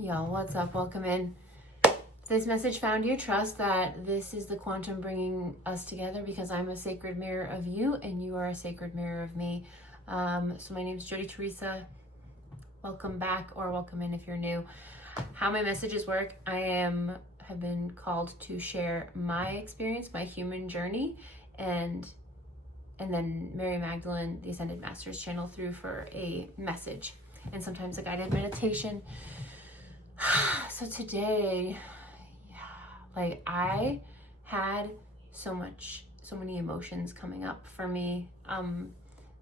Y'all, what's up? Welcome in. This message found you. Trust that this is the quantum bringing us together because I'm a sacred mirror of you and you are a sacred mirror of me. So my name is Jody Teresa. Welcome back or welcome in if you're new. How my messages work, I have been called to share my experience, my human journey, and then Mary Magdalene, the Ascended Masters, channel through for a message and sometimes a guided meditation. So today, I had so many emotions coming up for me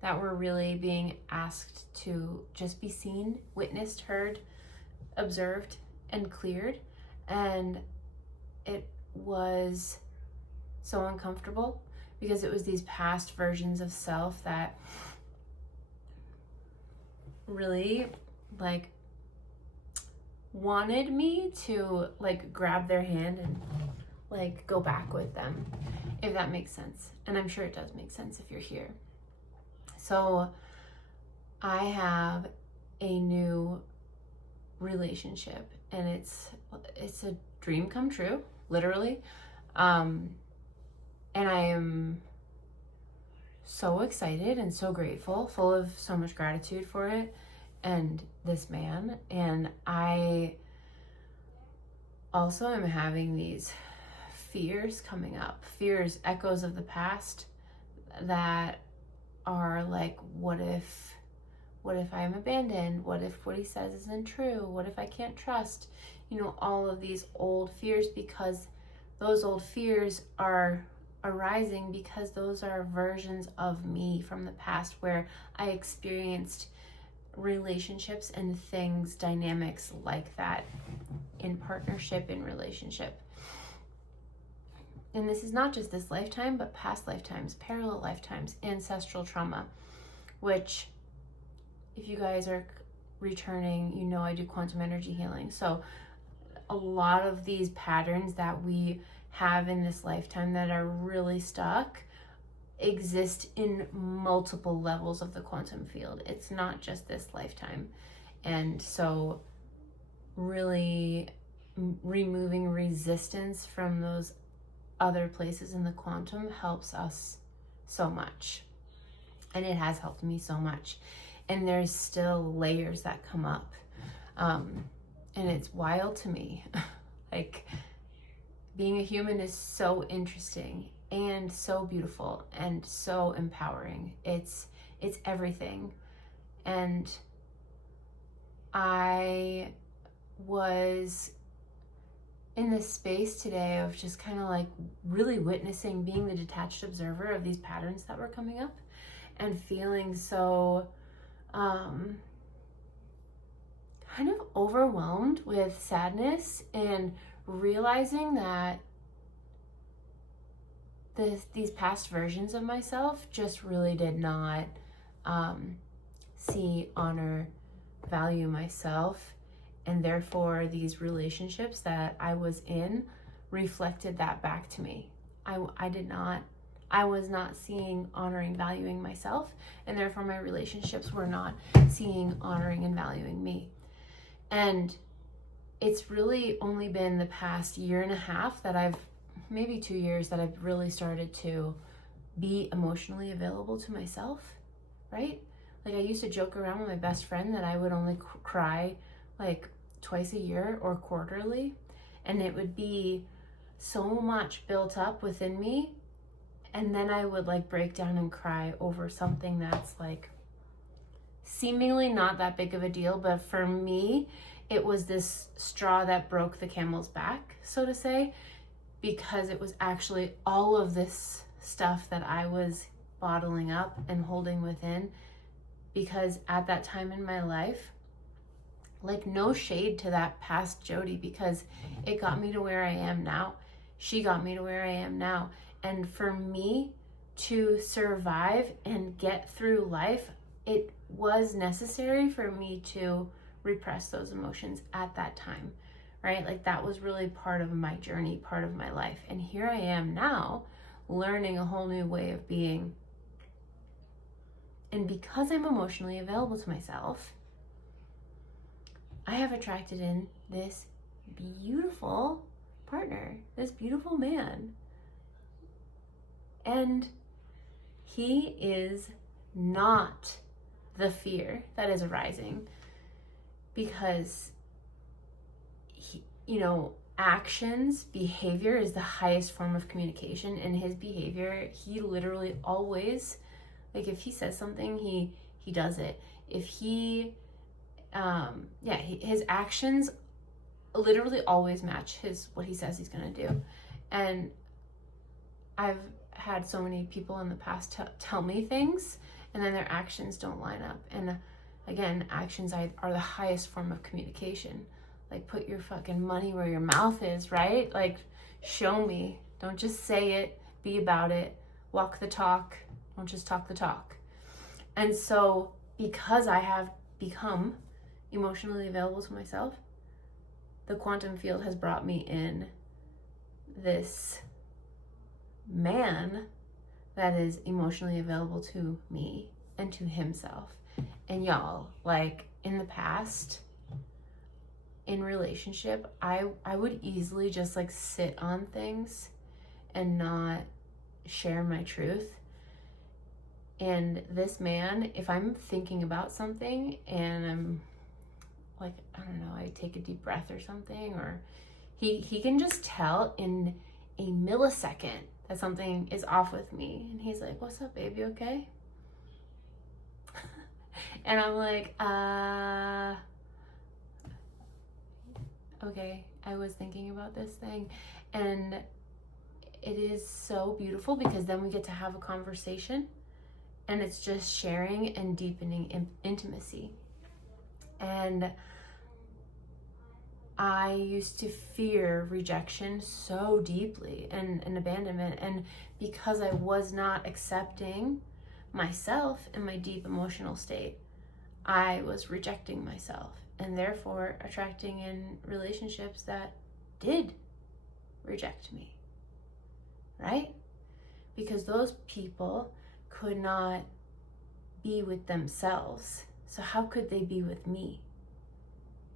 that were really being asked to just be seen, witnessed, heard, observed, and cleared. And it was so uncomfortable because it was these past versions of self that really wanted me to grab their hand and go back with them, if that makes sense. And I'm sure it does make sense if you're here. So I have a new relationship and it's a dream come true, literally. And I am so excited and so grateful, full of so much gratitude for it and this man. And I also am having these fears coming up, fears, echoes of the past that are like, what if I am abandoned? What if what he says isn't true? What if I can't trust? All of these old fears, because those old fears are arising because those are versions of me from the past where I experienced relationships and things, dynamics like that in partnership, in relationship. And this is not just this lifetime, but past lifetimes, parallel lifetimes, ancestral trauma, which if you guys are returning, I do quantum energy healing. So a lot of these patterns that we have in this lifetime that are really stuck exist in multiple levels of the quantum field. It's not just this lifetime. And so really removing resistance from those other places in the quantum helps us so much. And it has helped me so much. And there's still layers that come up. And it's wild to me. Being a human is so interesting and so beautiful and so empowering. It's everything. And I was in this space today of just kind of really witnessing, being the detached observer of these patterns that were coming up and feeling so kind of overwhelmed with sadness and realizing that these past versions of myself just really did not see, honor, value myself, and therefore these relationships that I was in reflected that back to me. I was not seeing, honoring, valuing myself, and therefore my relationships were not seeing, honoring, and valuing me. And it's really only been the past year and a half that maybe 2 years, that I've really started to be emotionally available to myself, right? I used to joke around with my best friend that I would only cry twice a year or quarterly, and it would be so much built up within me, and then I would break down and cry over something that's seemingly not that big of a deal, but for me it was this straw that broke the camel's back, so to say, because it was actually all of this stuff that I was bottling up and holding within. Because at that time in my life, no shade to that past Jody, because it got me to where I am now. She got me to where I am now. And for me to survive and get through life, it was necessary for me to repress those emotions at that time, right? That was really part of my journey, part of my life. And here I am now, learning a whole new way of being. And because I'm emotionally available to myself, I have attracted in this beautiful partner, this beautiful man. And he is not the fear that is arising, because actions, behavior is the highest form of communication. And his behavior, he literally always, like, if he says something, he does it. If he his actions literally always match what he says he's gonna do. And I've had so many people in the past tell me things, and then their actions don't line up. And again, actions are the highest form of communication. Like, put your fucking money where your mouth is, right? Like, show me. Don't just say it, be about it. Walk the talk, don't just talk the talk. And so, because I have become emotionally available to myself, the quantum field has brought me in this man that is emotionally available to me and to himself. And y'all, like, in the past, in relationship, I would easily just like sit on things and not share my truth. And this man, if I'm thinking about something and I'm like, I don't know, I take a deep breath or something, or he can just tell in a millisecond that something is off with me. And he's like, what's up, baby, okay? And I'm like, okay, I was thinking about this thing. And it is so beautiful, because then we get to have a conversation, and it's just sharing and deepening intimacy. And I used to fear rejection so deeply, and abandonment. And because I was not accepting myself in my deep emotional state, I was rejecting myself, and therefore attracting in relationships that did reject me, right? Because those people could not be with themselves, so how could they be with me,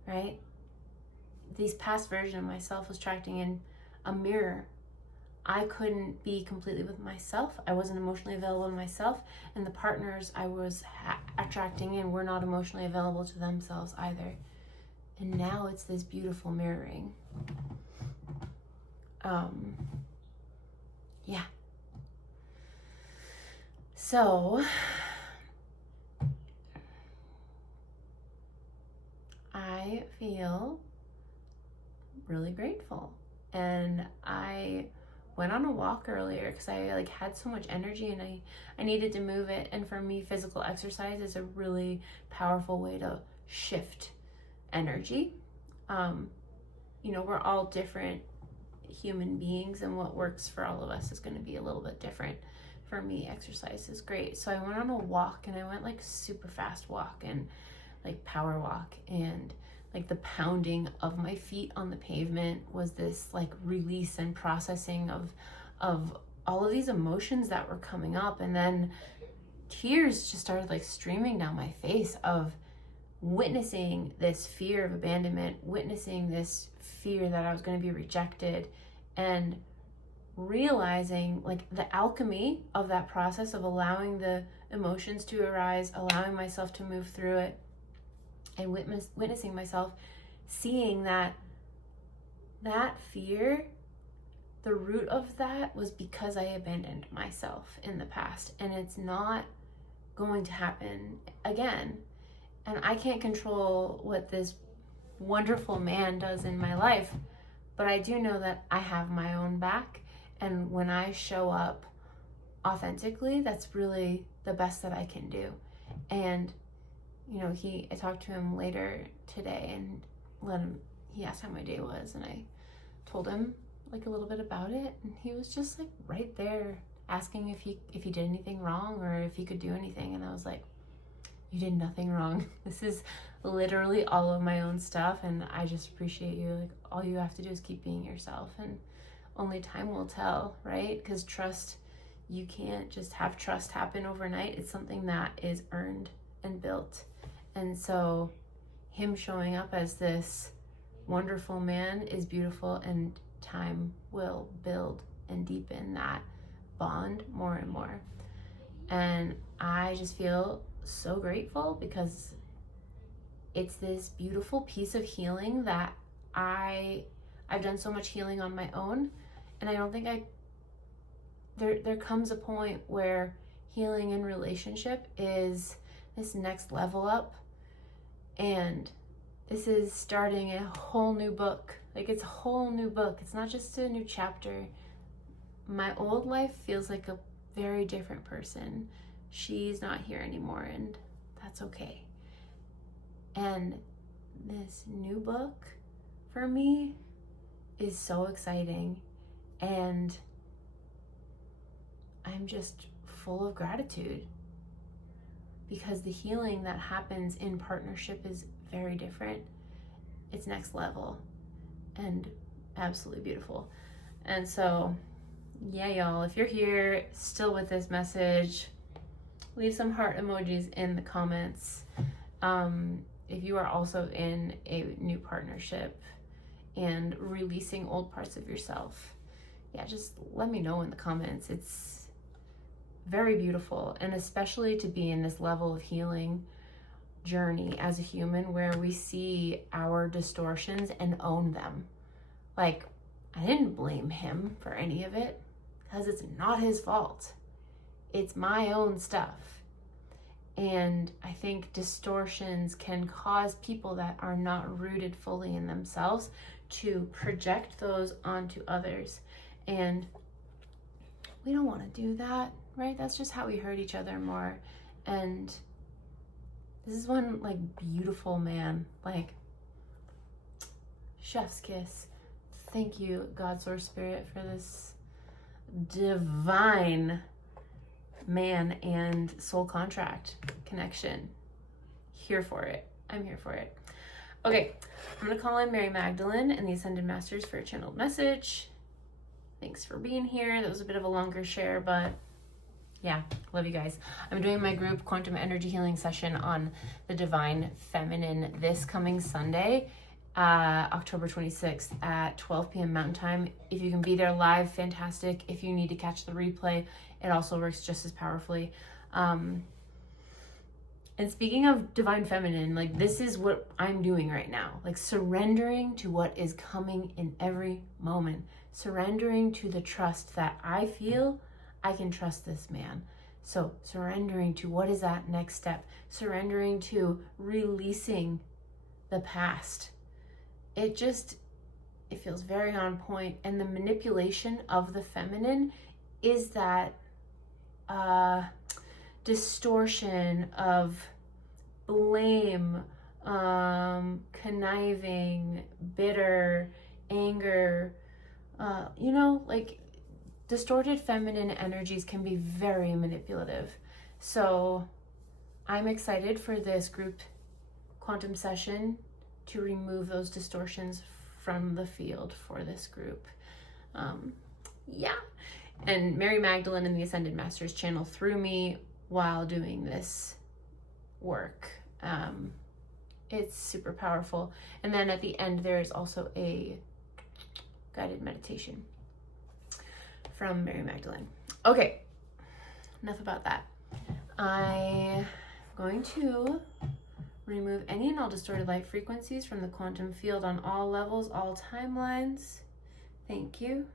right? These past version of myself was attracting in a mirror. I couldn't be completely with myself. I wasn't emotionally available to myself, and the partners I was attracting in were not emotionally available to themselves either. And now it's this beautiful mirroring. Yeah. So I feel really grateful, and I went on a walk earlier because I like had so much energy and I needed to move it. And for me, physical exercise is a really powerful way to shift energy. We're all different human beings, and what works for all of us is going to be a little bit different. For me, exercise is great. So I went on a walk, and I went like super fast walk and like power walk, and like the pounding of my feet on the pavement was this like release and processing of all of these emotions that were coming up. And then tears just started like streaming down my face of witnessing this fear of abandonment, witnessing this fear that I was going to be rejected, and realizing like the alchemy of that process of allowing the emotions to arise, allowing myself to move through it, and witnessing myself, seeing that fear, the root of that was because I abandoned myself in the past, and it's not going to happen again. And I can't control what this wonderful man does in my life, but I do know that I have my own back, and when I show up authentically, that's really the best that I can do. And I talked to him later today and he asked how my day was, and I told him like a little bit about it, and he was just like right there asking if he did anything wrong or if he could do anything. And I was like, you did nothing wrong. This is literally all of my own stuff, and I just appreciate you. Like, all you have to do is keep being yourself, and only time will tell, right? Because trust, you can't just have trust happen overnight. It's something that is earned and built. And so him showing up as this wonderful man is beautiful, and time will build and deepen that bond more and more. And I just feel so grateful because it's this beautiful piece of healing that I've done so much healing on my own, and I don't think there comes a point where healing in relationship is this next level up, and this is starting a whole new book. Like, it's a whole new book. It's not just a new chapter. My old life feels like a very different person. She's not here anymore, and that's okay. And this new book for me is so exciting, and I'm just full of gratitude because the healing that happens in partnership is very different. It's next level and absolutely beautiful. And so, yeah, y'all, if you're here still with this message, leave some heart emojis in the comments. If you are also in a new partnership and releasing old parts of yourself, yeah, just let me know in the comments. It's very beautiful, and especially to be in this level of healing journey as a human where we see our distortions and own them. Like, I didn't blame him for any of it because it's not his fault. It's my own stuff. And I think distortions can cause people that are not rooted fully in themselves to project those onto others. And we don't want to do that, right? That's just how we hurt each other more. And this is one, like, beautiful man, like, chef's kiss. Thank you, God, Source, Spirit, for this divine man and soul contract connection. Here for it. I'm here for it. Okay, I'm gonna call in Mary Magdalene and the Ascended Masters for a channeled message. Thanks for being here. That was a bit of a longer share, but yeah, love you guys. I'm doing my group quantum energy healing session on the divine feminine this coming Sunday, October 26th at 12 p.m. Mountain Time. If you can be there live, fantastic. If you need to catch the replay, it also works just as powerfully. And speaking of divine feminine, like, this is what I'm doing right now, like surrendering to what is coming in every moment, surrendering to the trust that I feel I can trust this man. So surrendering to what is that next step, surrendering to releasing the past. It feels very on point. And the manipulation of the feminine is that distortion of blame, conniving, bitter, anger, like, distorted feminine energies can be very manipulative. So I'm excited for this group quantum session to remove those distortions from the field for this group. Yeah. And Mary Magdalene and the Ascended Masters channel through me while doing this work. It's super powerful. And then at the end, there is also a guided meditation from Mary Magdalene. Okay, enough about that. I'm going to remove any and all distorted light frequencies from the quantum field on all levels, all timelines. Thank you.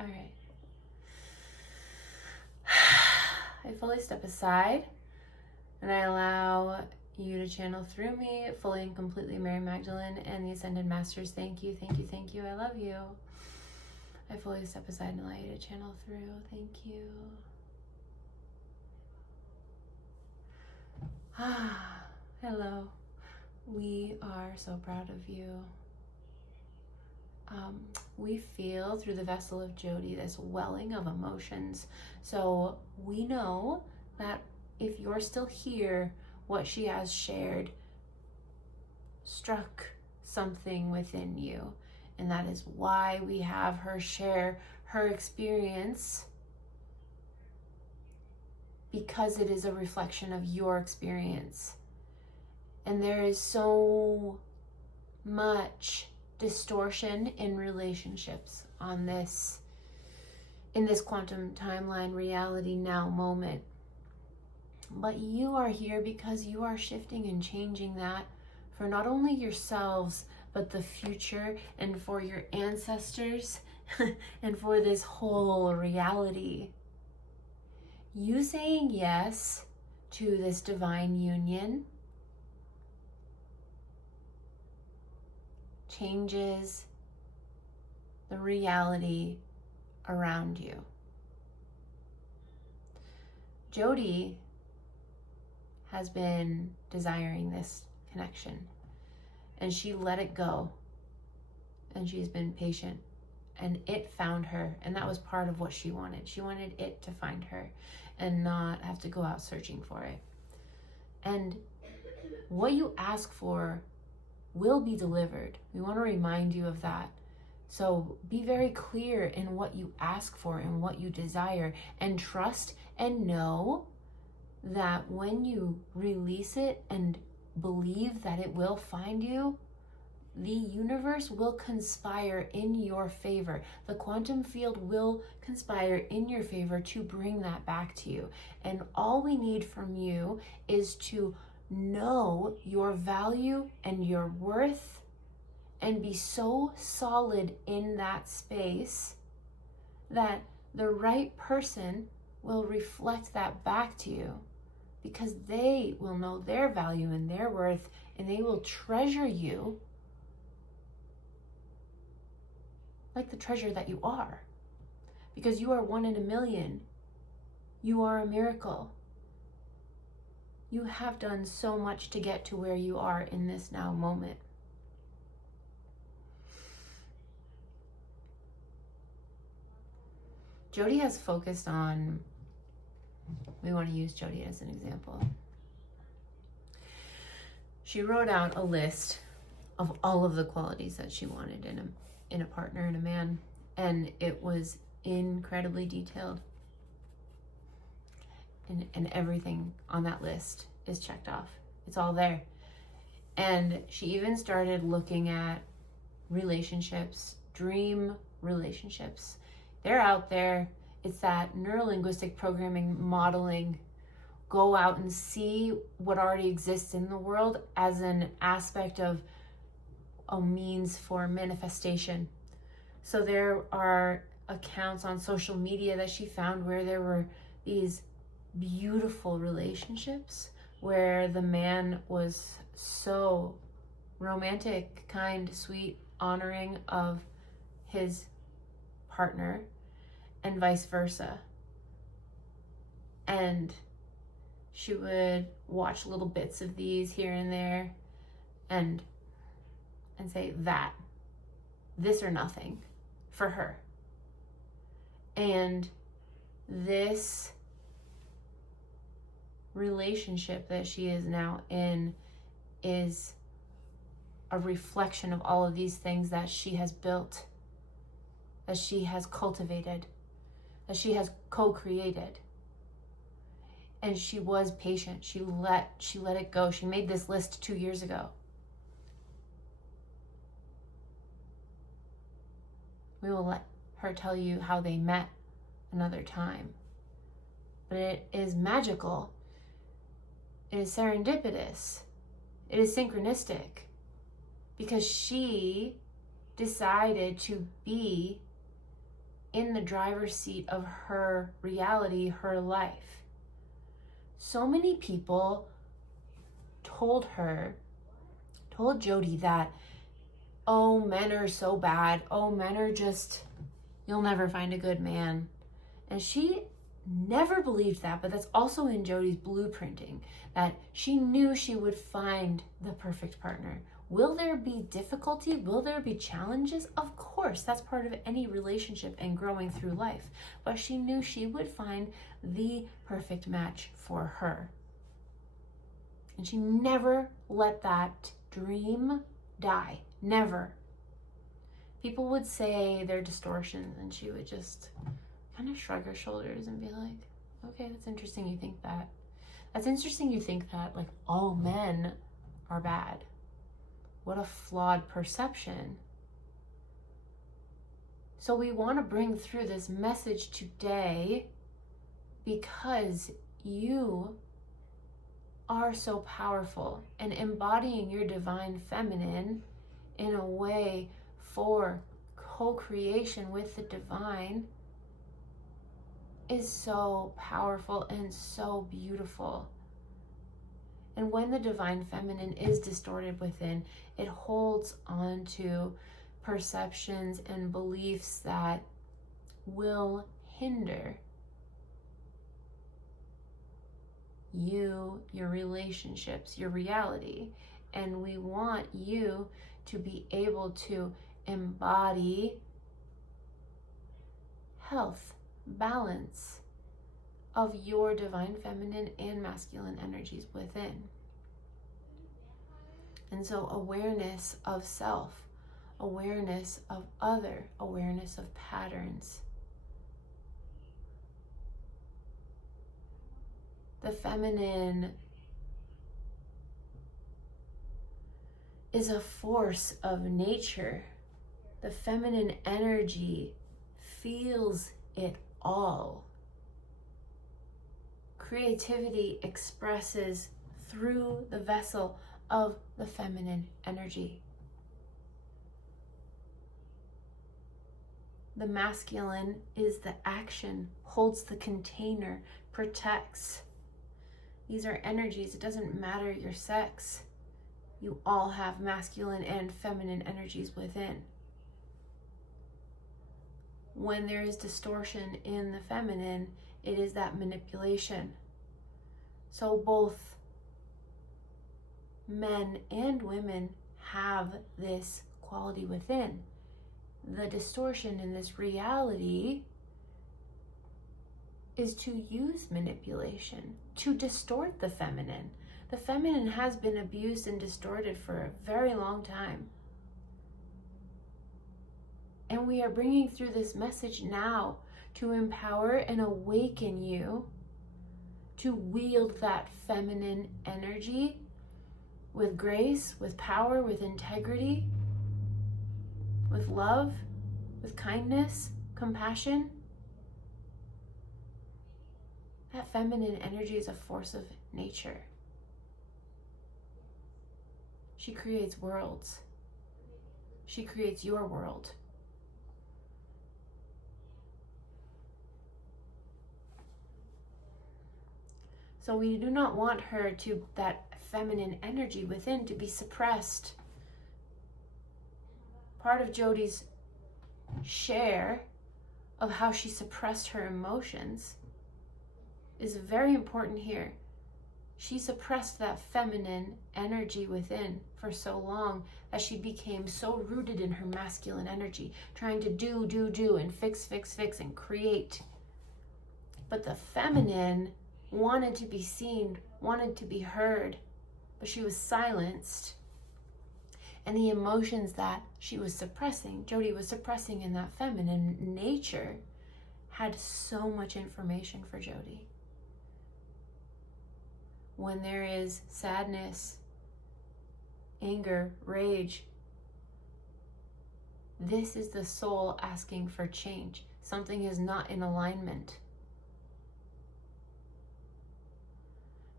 All right. I fully step aside and I allow you to channel through me fully and completely, Mary Magdalene and the Ascended Masters. Thank you, thank you, thank you. I love you. I fully step aside and allow you to channel through. Thank you. Hello. We are so proud of you. We feel through the vessel of Jody this welling of emotions. So we know that if you're still here, what she has shared struck something within you. And that is why we have her share her experience, because it is a reflection of your experience. And there is so much distortion in relationships on this, in this quantum timeline reality now moment. But you are here because you are shifting and changing that for not only yourselves, but the future, and for your ancestors, and for this whole reality. You saying yes to this divine union changes the reality around you. Jody has been desiring this connection, and she let it go, and she's been patient, and it found her, and that was part of what she wanted. She wanted it to find her and not have to go out searching for it. And what you ask for will be delivered. We want to remind you of that. So be very clear in what you ask for and what you desire, and trust and know that when you release it and believe that it will find you, the universe will conspire in your favor. The quantum field will conspire in your favor to bring that back to you. And all we need from you is to know your value and your worth, and be so solid in that space that the right person will reflect that back to you, because they will know their value and their worth, and they will treasure you like the treasure that you are, because you are one in a million. You are a miracle. You have done so much to get to where you are in this now moment. Jody has focused on, we want to use Jody as an example. She wrote out a list of all of the qualities that she wanted in a partner, in a man, and it was incredibly detailed. And everything on that list is checked off. It's all there. And she even started looking at relationships, dream relationships. They're out there. It's that neurolinguistic programming modeling. Go out and see what already exists in the world as an aspect of a means for manifestation. So there are accounts on social media that she found where there were these beautiful relationships where the man was so romantic, kind, sweet, honoring of his partner, and vice versa. And she would watch little bits of these here and there and say that this or nothing for her. And this relationship that she is now in is a reflection of all of these things that she has built, that she has cultivated, that she has co-created. And she was patient. She let it go. She made this list 2 years ago. We will let her tell you how they met another time. But it is magical. It is serendipitous. It is synchronistic. Because she decided to be in the driver's seat of her reality, her life. So many people told Jody that, oh, men are so bad. Oh, men are just, you'll never find a good man. And she never believed that, but that's also in Jody's blueprinting, that she knew she would find the perfect partner. Will there be difficulty? Will there be challenges? Of course, that's part of any relationship and growing through life. But she knew she would find the perfect match for her. And she never let that dream die. Never. people would say they're distortions, and she would just kind of shrug her shoulders and be like, okay, that's interesting you think that. That's interesting you think that, like, all men are bad. What a flawed perception. So we want to bring through this message today because you are so powerful, and embodying your divine feminine in a way for co-creation with the divine is so powerful and so beautiful. And when the divine feminine is distorted within, it holds on to perceptions and beliefs that will hinder you, your relationships, your reality. And we want you to be able to embody health, balance of your divine feminine and masculine energies within. And so awareness of self, awareness of other, awareness of patterns. The feminine is a force of nature. The feminine energy feels it all. Creativity expresses through the vessel of the feminine energy. The masculine is the action, holds the container, protects. These are energies. It doesn't matter your sex. You all have masculine and feminine energies within. When there is distortion in the feminine, it is that manipulation. So both men and women have this quality within. The distortion in this reality is to use manipulation, to distort the feminine. The feminine has been abused and distorted for a very long time. And we are bringing through this message now to empower and awaken you to wield that feminine energy with grace, with power, with integrity, with love, with kindness, compassion. That feminine energy is a force of nature. She creates worlds. She creates your world. So we do not want her to, that feminine energy within, to be suppressed. Part of Jodi's share of how she suppressed her emotions is very important here. She suppressed that feminine energy within for so long that she became so rooted in her masculine energy, trying to do, and fix, and create. But the feminine wanted to be seen, wanted to be heard, but she was silenced. And the emotions that she was suppressing, Jodi was suppressing in that feminine nature, had so much information for Jodi. When there is sadness, anger, rage, this is the soul asking for change. Something is not in alignment.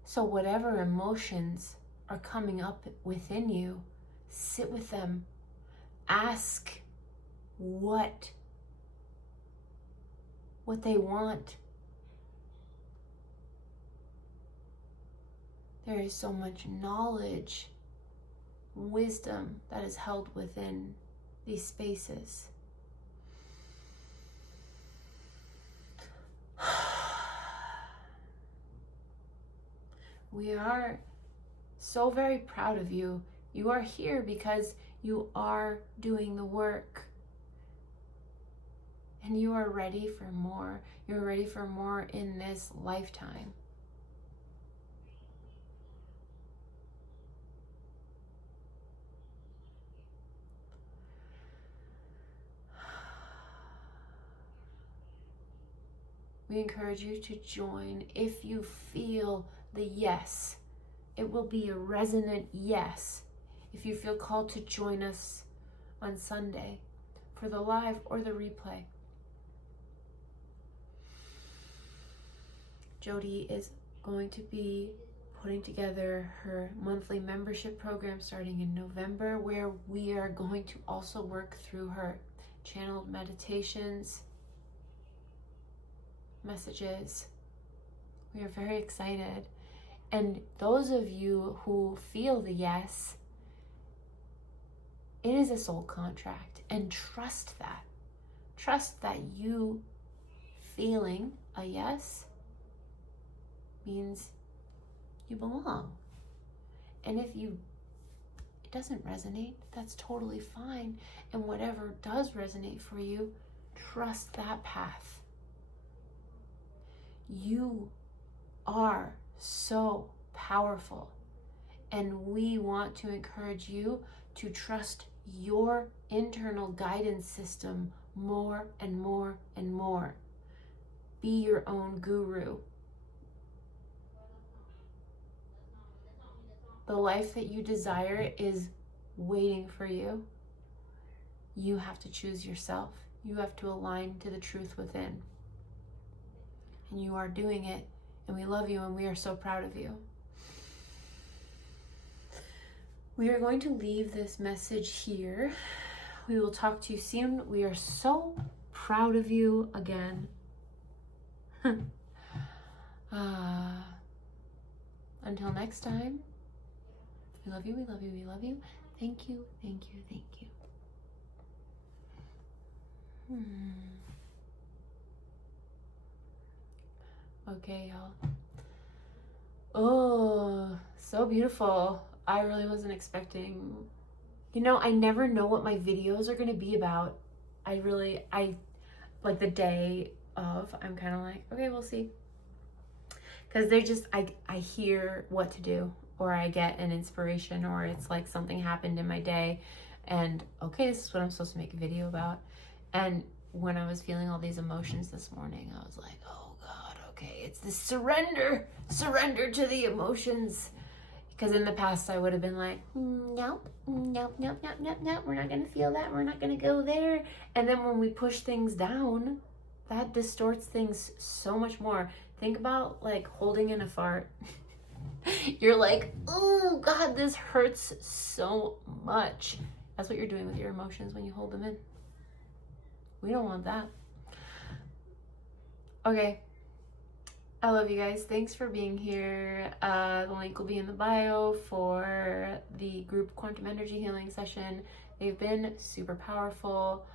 So whatever emotions are coming up within you, sit with them. Ask what they want. There is so much knowledge, wisdom that is held within these spaces. We are so very proud of you. You are here because you are doing the work. And you are ready for more. You're ready for more in this lifetime. We encourage you to join if you feel the yes. It will be a resonant yes if you feel called to join us on Sunday for the live or the replay. Jody is going to be putting together her monthly membership program starting in November, where we are going to also work through her channeled meditations, messages. We are very excited. And those of you who feel the yes, it is a soul contract, and trust that. Trust that you feeling a yes means you belong. And if it doesn't resonate, that's totally fine. And whatever does resonate for you, trust that path. You are so powerful, and we want to encourage you to trust your internal guidance system more and more and more. Be your own guru. The life that you desire is waiting for you. You have to choose yourself. You have to align to the truth within. And you are doing it, and we love you, and we are so proud of you. We are going to leave this message here. We will talk to you soon. We are so proud of you again. Until next time, we love you, we love you, we love you. Thank you, thank you, thank you. Okay, y'all. Oh, so beautiful. I really wasn't expecting, I never know what my videos are going to be about. I like the day of, I'm kind of like, okay, we'll see. Because they're just, I hear what to do, or I get an inspiration, or it's like something happened in my day and okay, this is what I'm supposed to make a video about. And when I was feeling all these emotions this morning, I was like, oh God, okay, it's this surrender to the emotions. Because in the past I would have been like, nope, we're not gonna feel that, we're not gonna go there. And then when we push things down, that distorts things so much more. Think about like holding in a fart. You're like, oh God, this hurts so much. That's what you're doing with your emotions when you hold them in. We don't want that. Okay. I love you guys. Thanks for being here. The link will be in the bio for the group quantum energy healing session. They've been super powerful.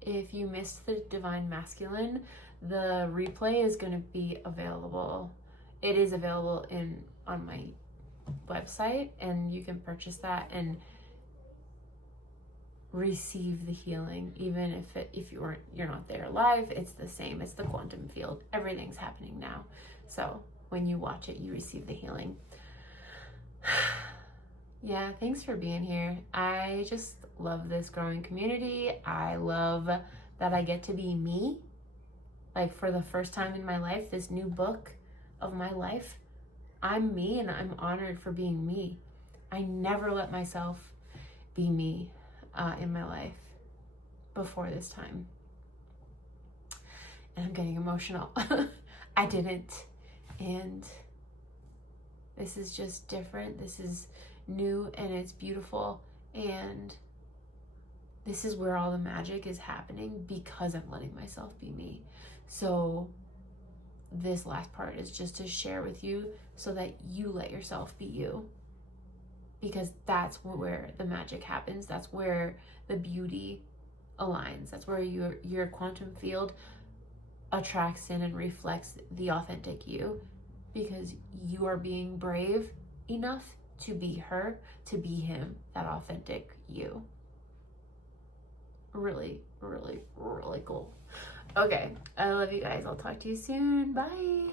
If you missed the Divine Masculine, the replay is going to be available. It is available on my website, and you can purchase that and receive the healing. Even if you're not there live, it's the same. It's the quantum field. Everything's happening now. So when you watch it, you receive the healing. Yeah, thanks for being here. I just love this growing community. I love that I get to be me. Like, for the first time in my life, this new book of my life, I'm me, and I'm honored for being me. I never let myself be me in my life before this time. And I'm getting emotional. I didn't. And this is just different. This is new, and it's beautiful. And this is where all the magic is happening, because I'm letting myself be me. So this last part is just to share with you so that you let yourself be you. Because that's where the magic happens. That's where the beauty aligns. That's where your quantum field attracts in and reflects the authentic you. Because you are being brave enough to be her, to be him, that authentic you. Really, really, really cool. Okay, I love you guys. I'll talk to you soon. Bye.